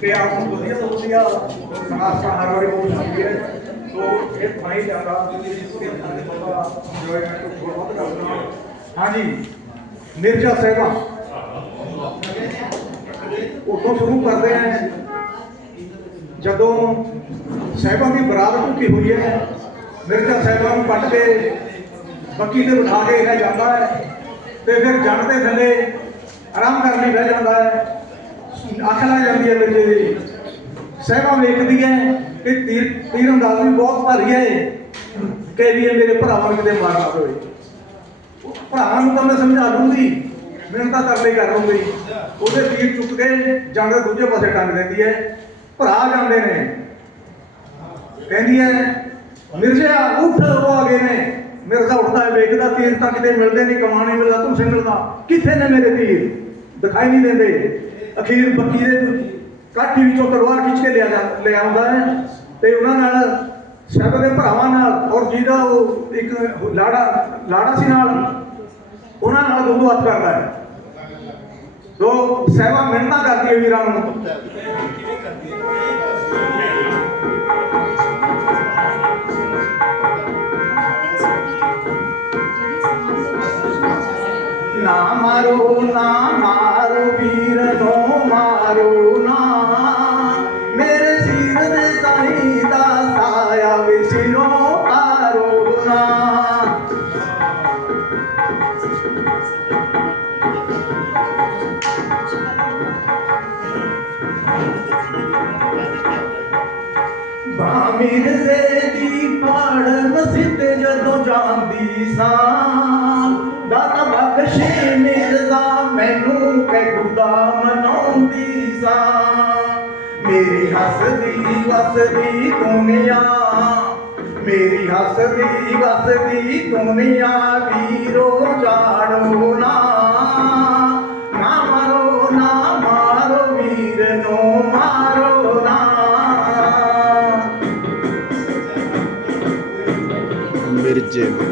ਤੇ ਆਪ ਨੂੰ ਵਧੀਆ ਤੋਂ ਵਧੀਆ ਸਮਾਜ ਦਾ ਹਰ ਹੋ ਜਾਂਦੀ ਹੈ। ਸੋ ਇਹ ਭਾਈ ਜਾਂਦਾ ਤੇ ਸਾਡੇ ਬਾਬਾ ਇੰਜੋਇਮੈਂਟ ਬਹੁਤ ਕਰਦਾ ਹਾਂਜੀ, ਮਿਰਜ਼ਾ ਸਾਹਿਬਾ। ਉਦੋਂ ਸ਼ੁਰੂ ਕਰਦੇ ਆ। ਜਦੋਂ ਸਾਹਿਬਾਂ ਦੀ ਬਰਾਤ ਢੁੱਕੀ ਹੋਈ ਹੈ, ਮਿਰਜ਼ਾ ਸਾਹਿਬਾਂ ਨੂੰ ਪੱਟ ਕੇ ਬੱਕੀ ਤੇ ਬਿਠਾ ਕੇ ਲੈ ਜਾਂਦਾ ਹੈ ਤੇ ਫਿਰ ਜਣ ਦੇ ਥੱਲੇ ਆਰਾਮ ਕਰਨ ਲਈ ਬਹਿ ਜਾਂਦਾ ਹੈ। ਅੱਖ ਲੱਗ ਜਾਂਦੀ ਹੈ ਮਿਰਜ਼ੇ ਦੀ ਸਹਿਮਾ ਵੇਖਦੀ ਹੈ ਕਿ ਤੀਰ ਤੀਰ ਅੰਦਾਜ਼ ਵੀ ਬਹੁਤ ਭਾਰੀ ਹੈ ਕਿ ਵੀ ਇਹ ਮੇਰੇ ਭਰਾਵਾਂ ਨੂੰ ਕਿਤੇ ਮਾਰਨਾ ਹੋਵੇ ਭਰਾਵਾਂ ਨੂੰ ਤਾਂ ਮੈਂ ਸਮਝਾ ਦੂੰਗੀ। ਮਿਹਨਤਾਂ ਤਾਂ ਤਰਲੇ ਕਰ ਲੂੰਗੀ ਉਹਦੇ ਤੀਰ ਚੁੱਕ ਕੇ ਜੰਗ ਦੂਜੇ ਪਾਸੇ ਟੰਗ ਦਿੰਦੀ ਹੈ। ਭਰਾ ਜਾਂਦੇ ਨੇ। ਕਹਿੰਦੀ ਹੈ, ਮਿਰਜ਼ਾ, ਉੱਠ, ਉਹ ਆ ਗਏ ਨੇ। ਮਿਰਜ਼ਾ ਉੱਠਦਾ ਹੈ, ਵੇਖਦਾ ਤੀਰ ਤਾਂ ਕਿਤੇ ਮਿਲਦੇ ਨਹੀਂ ਕਮਾਣੇ ਮਿਲਦਾ, ਤੂੰ ਮਿਲਦਾ ਕਿੱਥੇ ਨੇ ਮੇਰੇ ਤੀਰ? ਦਿਖਾਈ ਨਹੀਂ ਦਿੰਦੇ। ਅਖੀਰ ਬੱਕੀ ਦੇ ਕਾਠੀ ਵਿੱਚੋਂ ਤਲਵਾਰ ਖਿੱਚ ਕੇ ਲਿਆ ਜਾ- ਲੈ ਆਉਂਦਾ ਹੈ ਤੇ ਉਹਨਾਂ ਨਾਲ ਸਾਹਿਬ ਦੇ ਭਰਾਵਾਂ ਨਾਲ ਔਰ ਜਿਹਦਾ ਉਹ ਇੱਕ ਲਾੜਾ ਲਾੜਾ ਸੀ ਨਾਲ ਉਹਨਾਂ ਨਾਲ ਦੋਨੋਂ ਹੱਥ ਕਰਦਾ ਹੈ ਸੋ ਸਹਿਬਾ ਮਿਹਨਤਾਂ ਕਰਦੀ ਹੈ ਵੀਰਾਂ ਨੂੰ ਨਾ ਮਾਰੋ ਨਾ ਮਾਰੋ ਬਾਮੀਰ ਦੀ ਪਾੜ ਮਸਿੱਧ ਜਦੋਂ ਜਾਂਦੀ ਸਾਂ। ਦਾਤਾ ਬਖਸ਼ੇ ਮਿਰਜ਼ਾ ਮੈਨੂੰ ਕਹਿਦਾ ਮਨਾਉਂਦੀ ਸਾਂ। ਮੇਰੀ ਹੱਸਦੀ ਵਸਦੀ ਦੁਨੀਆ, ਮੇਰੀ ਹੱਸਦੀ ਵਸਦੀ ਦੁਨੀਆ, ਵੀਰੋ ਜਾਣੋ ਨਾ Do.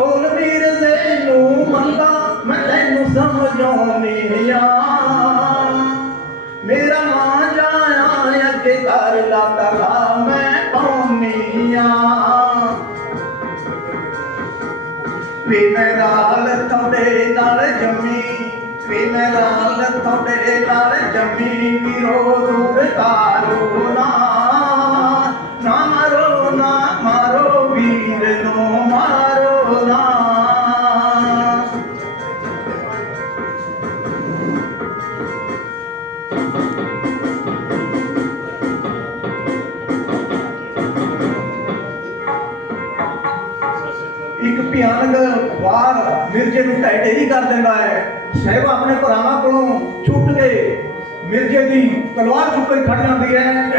ਨਾ ਬੋਲ ਵੀਰ ਦੇ ਨੂੰ ਮੰਗਾ ਮੈਂ ਤੈਨੂੰ ਸਮਝਾਉਣੀ ਆ ਮੇਰਾ ਮਾਂ ਜਾਇਆ ਅੱਗੇ ਕਰ ਲਾ ਤਲਾ ਮੈਂ ਪਾਉਣੀ ਆ ਵੀ ਮੈਂ ਨਾਲ ਤੁਹਾਡੇ ਨਾਲ ਜੰਮੀ ਵੀ ਮੈਂ ਨਾਲ ਤੁਹਾਡੇ ਨਾਲ ਜੰਮੀ ਵੀਰੋ ਦੂਰ ਤਾਰੋ ਨਾ ਨਾ ਮਿਰਜੇ ਨੂੰ ਢਹਿ ਢੇਰੀ ਕਰ ਦਿੰਦਾ ਹੈ। ਸਹਿਬਾ ਆਪਣੇ ਭਰਾਵਾਂ ਕੋਲੋਂ ਛੁੱਟ ਕੇ ਮਿਰਜੇ ਦੀ ਤਲਵਾਰ ਚੁੱਕ ਕੇ ਖੜ ਜਾਂਦੀ ਹੈ।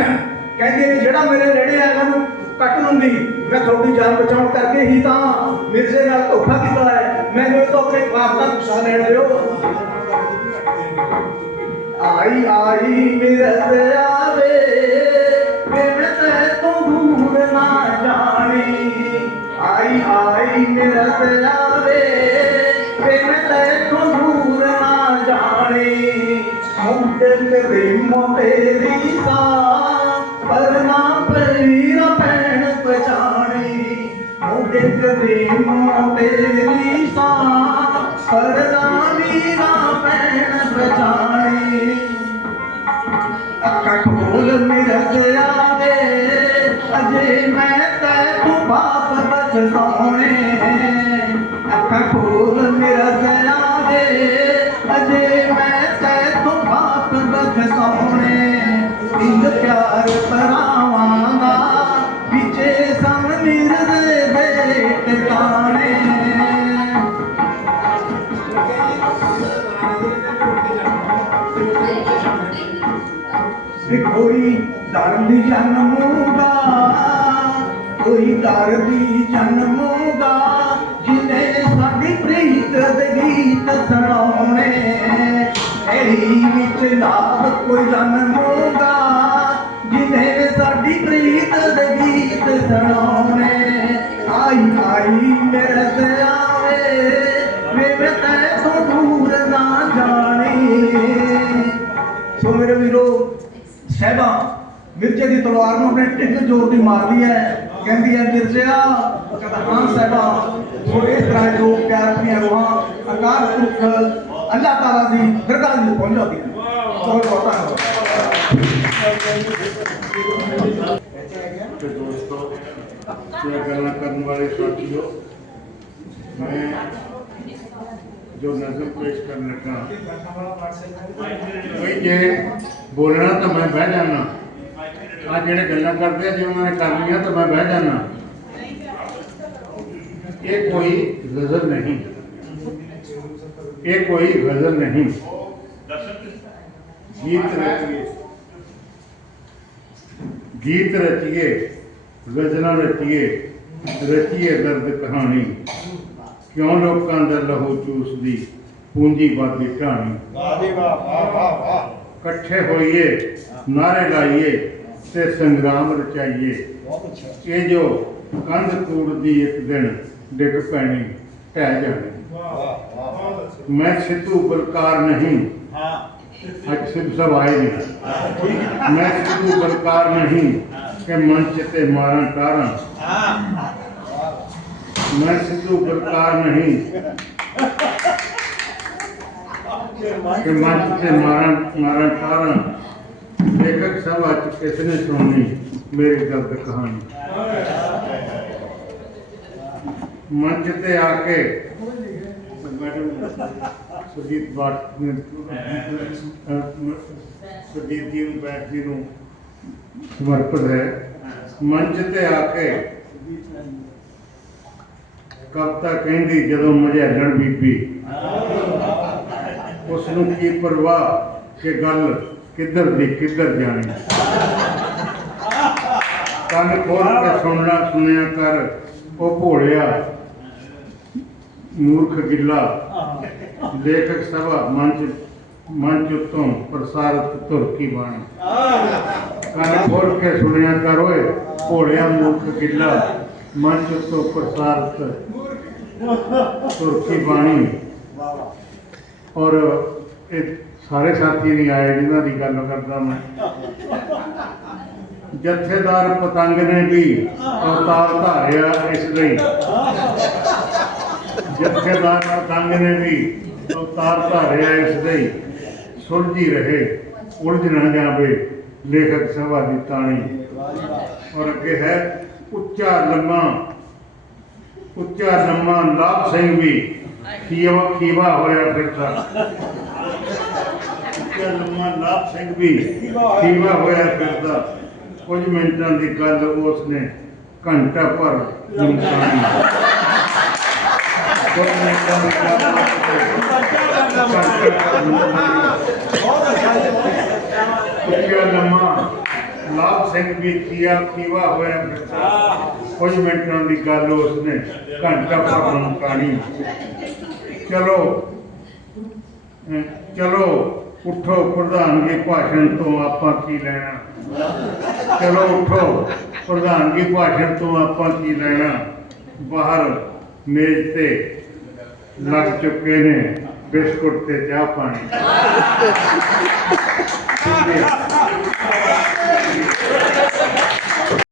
ਕਹਿੰਦੀ ਹੈ ਜਿਹੜਾ ਮੇਰੇ ਨੇੜੇ ਆ, ਇਹਨੂੰ ਕੱਟ ਲੂੰਗੀ। ਮੈਂ ਤੁਹਾਡੀ ਜਾਨ ਬਚਾਉਣ ਕਰਕੇ ਹੀ ਤਾਂ ਮਿਰਜੇ ਨਾਲ ਧੋਖਾ ਕੀਤਾ ਹੈ। ਮੈਨੂੰ ਇਹ ਤੋਂ ਆਪਣੇ ਪਾਪ ਦਾ ਗੁੱਸਾ ਲੈਣ ਦਿਓ। ਆਈ ਆਈ, ਮਿਰਜ਼ ਆਵੇ। आई आई मेरा सजावे बिन तैको दूर ना जाने। मुद्दत दे मो तेरी सा पर ना परीरा पैण पहचाने। मुद्दत दे मो तेरी सा पर ना मीरा पैण पहचाने। अक्का मेरा ਨਾਚ ਸੋਹਣੇ ਅੱਖਾਂ ਖੋਲ ਮੇਰਾ ਦਿਲਾ ਦੇ। ਅਜੇ ਮੈਂ ਤੈ ਤੋਂ ਬਾਪ ਰੱਖ ਸੋਹਣੇ ਦਿਲ ਪਿਆਰ ਪਰਾਵਾਂ ਦਾ ਵਿਚੇ ਸਨ ਨਿਰਦੇ ਦੇ ਟਿਕਾਣੇ ਕੋਈ ਧਰਮ ਦੀ ਜਨਮ ਕੋਈ ਦਰ ਜਨਮੂਗਾ ਜਿਨੇ ਸਾਡੀ ਪ੍ਰੀਤ ਦੇ ਗੀਤ ਸੁਣਾਉਣੇ। ਐਰੀ ਵਿੱਚ ਨਾਮ ਕੋਈ ਜਨਮੂਗਾ ਜਿਨੇ ਸਾਡੀ ਪ੍ਰੀਤ ਦੇ ਗੀਤ ਸੁਣਾਉਣੇ। ਆਈ ਆਈ ਮੇਰੇ ਤੇ ਆਵੇ ਵੇ ਮੈਂ ਤੋਂ ਦੂਰ ਨਾ ਜਾਣੀ। ਸੋ ਮੇਰੇ ਵੀਰੋ, ਸਹਿਬਾ, ਮਿਰਜ਼ੇ ਦੀ ਤਲਵਾਰ ਨੂੰ ਆਪਣੇ ਟਿੱਕ ਜੋਰ ਦੀ ਮਾਰਦੀ ਹੈ। ਕਹਿੰਦੀ ਹੈ ਮਿਰਜ਼ਿਆ ਕਹਿੰਦਾ ਹਾਂ ਸਹਿਬਾ ਸੋ ਇਸ ਤਰ੍ਹਾਂ ਜੋ ਪਿਆਰ ਦੀਆਂ ਰੋਹਾਂ ਅਕਾਲ ਪੁਰਖ ਅੱਲਾਹ ਤਾਲਾ ਦੀ ਦਰਗਾਹ ਨੂੰ ਪਹੁੰਚ ਜਾਂਦੀ ਹੈ ਬਹੁਤ ਬਹੁਤ ਧੰਨਵਾਦ ਤੇ ਦੋਸਤੋ ਇਹ ਗੱਲਾਂ ਕਰਨ ਵਾਲੇ ਸਾਥੀਓ ਮੈਂ ਜੋ ਨਜ਼ਰ ਪੇਸ਼ ਕਰਨ ਲੱਗਾ ਕੋਈ ਜੇ ਬੋਲਣਾ ਤਾਂ ਮੈਂ ਬਹਿ ਜਾਣਾ ਆ ਜਿਹੜੇ ਗੱਲਾਂ ਕਰਦੇ ਆ ਜੇ ਉਹਨਾਂ ਨੇ ਕਰ ਲਈਆਂ ਤਾਂ ਮੈਂ ਬਹਿ ਜਾਣਾ ਇਹ ਕੋਈ ਗਜ਼ਲ ਨਹੀਂ ਇਹ ਕੋਈ ਗਜ਼ਲ ਨਹੀਂ ਗੀਤ ਰਚੀਏ ਗੀਤ ਰਚੀਏ ਗਜ਼ਲਾਂ ਰਚੀਏ ਰਚੀਏ ਦਰਦ ਕਹਾਣੀ ਕਿਉਂ ਲੋਕਾਂ ਦਾ ਲਹੂ ਚੂਸਦੀ ਪੂੰਜੀ ਬਾਦੀ ਕਹਾਣੀ ਇਕੱਠੇ ਹੋਈਏ ਨਾਰੇ ਲਾਈਏ ਤੇ ਸੰਗਰਾਮ ਰਚਾਈਏ ਇਹ ਜੋ ਕੰਧ ਟੂਟਦੀ ਇੱਕ ਦਿਨ ਡਿੱਗ ਪੈਣੀ ਢਹਿ ਜਾਣੀ ਮੈਂ ਸਿੱਧੂ ਬਲਕਾਰ ਨਹੀਂ ਅੱਜ ਸਿੱਧ ਸਭ ਆਏ ਨਹੀਂ ਮੈਂ ਸਿੱਧੂ ਬਲਕਾਰ ਨਹੀਂ ਕਿ ਮੰਚ ਤੇ ਮਾਰਾਂ ਟਾਰਾਂ ਮੈਂ ਸਿੱਧੂ ਬਲਕਾਰ ਨਹੀਂ ਕਿ ਮੰਚ ਤੇ ਮਾਰਾਂ ਮਾਰਾਂ ਟਾਰਾਂ ਲੇਖਕ ਸਭਾ ਚ ਕਿਸਨੇ ਸੁਣੀ ਮੇਰੀ ਦਰਦ ਕਹਾਣੀ ਮੰਚ ਤੇ ਆ ਕੇ ਮੈਡਮ ਸੁਜੀਤ ਬਾਟ ਨੇ ਸੁਜੀਤ ਜੀ ਨੂੰ ਬੈਠ ਜੀ ਨੂੰ ਸਮਰਪਿਤ ਹੈ ਮੰਚ ਤੇ ਆ ਕੇ ਕਵਤਾ ਕਹਿੰਦੀ ਜਦੋਂ ਮਝੈਲਣ ਬੀਬੀ ਉਸ ਨੂੰ ਕੀ ਪਰਵਾਹ ਕਿ ਗੱਲ ਕਿੱਧਰ ਦੀ ਕਿੱਧਰ ਜਾਣੀ ਕੰਨ ਖੋਲ ਕੇ ਸੁਣਨਾ ਸੁਣਿਆ ਕਰ ਉਹ ਭੋਲਿਆ ਮੂਰਖ ਗਿੱਲਾ ਲੇਖਕ ਸਭਾ ਮੰਚ ਮੰਚ ਉੱਤੋਂ ਪ੍ਰਸਾਰਿਤ ਤੁਰਕੀ ਬਾਣੀ ਕੰਨ ਖੋਲ ਕੇ ਸੁਣਿਆ ਕਰ ਓਏ ਭੋਲਿਆ ਮੂਰਖ ਗਿੱਲਾ ਮੰਚ ਉੱਤੋਂ ਪ੍ਰਸਾਰਿਤ ਤੁਰਕੀ ਬਾਣੀ ਔਰ ਇਹ ਸਾਰੇ ਸਾਥੀ ਨਹੀਂ ਆਏ ਜਿਨ੍ਹਾਂ ਦੀ ਗੱਲ ਕਰਦਾ ਮੈਂ। ਜਥੇਦਾਰ ਪਤੰਗ ਨੇ ਵੀ ਅਵਤਾਰ ਧਾਰਿਆ ਇਸ ਲਈ। ਜਥੇਦਾਰ ਪਤੰਗ ਨੇ ਵੀ ਅਵਤਾਰ ਧਾਰਿਆ ਇਸ ਲਈ। ਸੁਲਝੀ ਰਹੇ, ਉਲਝ ਨਾ ਜਾਵੇ, ਲੇਖਕ ਸਭਾ ਦੀ ਤਾਣੀ। ਔਰ ਅੱਗੇ ਹੈ ਉੱਚਾ ਲੰਮਾ ਉੱਚਾ ਲੰਮਾ ਲਾਭ ਸਿੰਘ ਵੀ। ਖੀਵਾ ਖੀਵਾ ਹੋਇਆ ਫਿਰਦਾ। ਉੱਚਾ ਲੰਮਾ ਲਾਭ ਸਿੰਘ ਵੀ ਖੀਵਾ ਹੋਇਆ ਫਿਰਦਾ। ਕੁਝ ਮਿੰਟਾਂ ਦੀ ਗੱਲ ਉਸ ਨੇ ਘੰਟਾ ਭਰ ਮੁਮਕਾਨੀ ਕੁਝ ਮਿੰਟਾਂ ਦੀ ਗੱਲ ਘੰਟਾ ਭਰ ਮੁਮਕਾਨੀ ਲੰਮਾ ਲਾਭ ਸਿੰਘ ਵੀ ਖੀਆ ਖੀਵਾ ਹੋਇਆ ਫਿਰਦਾ। ਕੁਝ ਮਿੰਟਾਂ ਦੀ ਗੱਲ ਉਸ ਨੇ ਘੰਟਾ ਭਰ ਮੁਮਕਾਨੀ ਚਲੋ ਚਲੋ। उठो प्रधान के भाषण तो आप लैना चलो उठो, प्रधान के भाषण तो आप लैना बाहर मेज से लग चुके ने, बिस्कुट से चाह पानी।